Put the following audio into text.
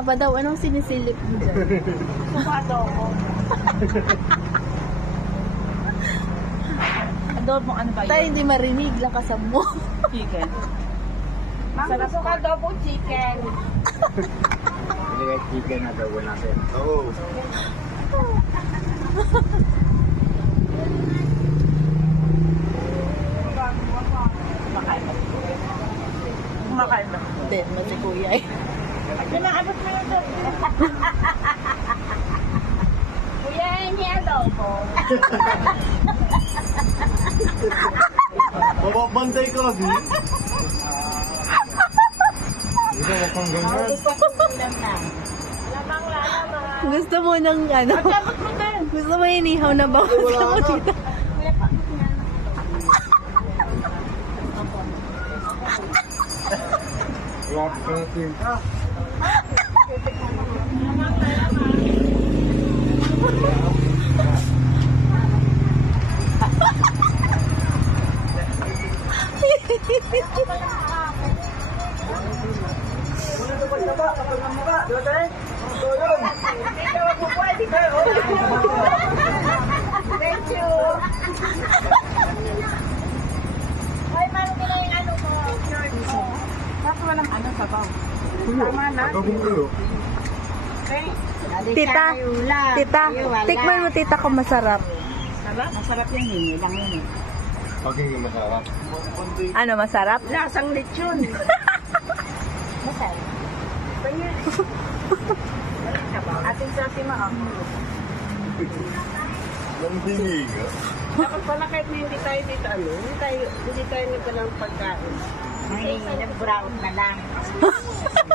pa daw. Anong sinisilip mo dyan? Sumado ako. Adobo, ano ba Tayo yun? hindi marinig. Lakasan mo. Chicken. Sarap ko adobo chicken. Hindi kahit chicken na daw natin. Oo. Kumakain na. Kumakain na. Hindi, na si kuya eh. Pinaabot mo yun doon. Kuya, hindi adobo. Mababantay ka lagi. Hindi ka kang ganyan. Lamang lala mga. Gusto mo ng ano? Dapat mo din. Gusto mo inihaw na ba? Gusto mo dito? Wala ka ng tinta. Thank you. Ay, meron ka yung ano mo. Bakit walang ano sabaw? Tama na. Okay. Tita, tita, tikman mo tita kung masarap. Sarap? Masarap yan yun. Lang yun eh. Pag hindi masarap. Ano, masarap? Lasang lechon. Masarap. Ating sa si Maam. Ang dinig. Dapat pala kahit na hindi tayo dito ano, hindi tayo, hindi tayo nagdalang pagkain. Ay, nag-brown na lang.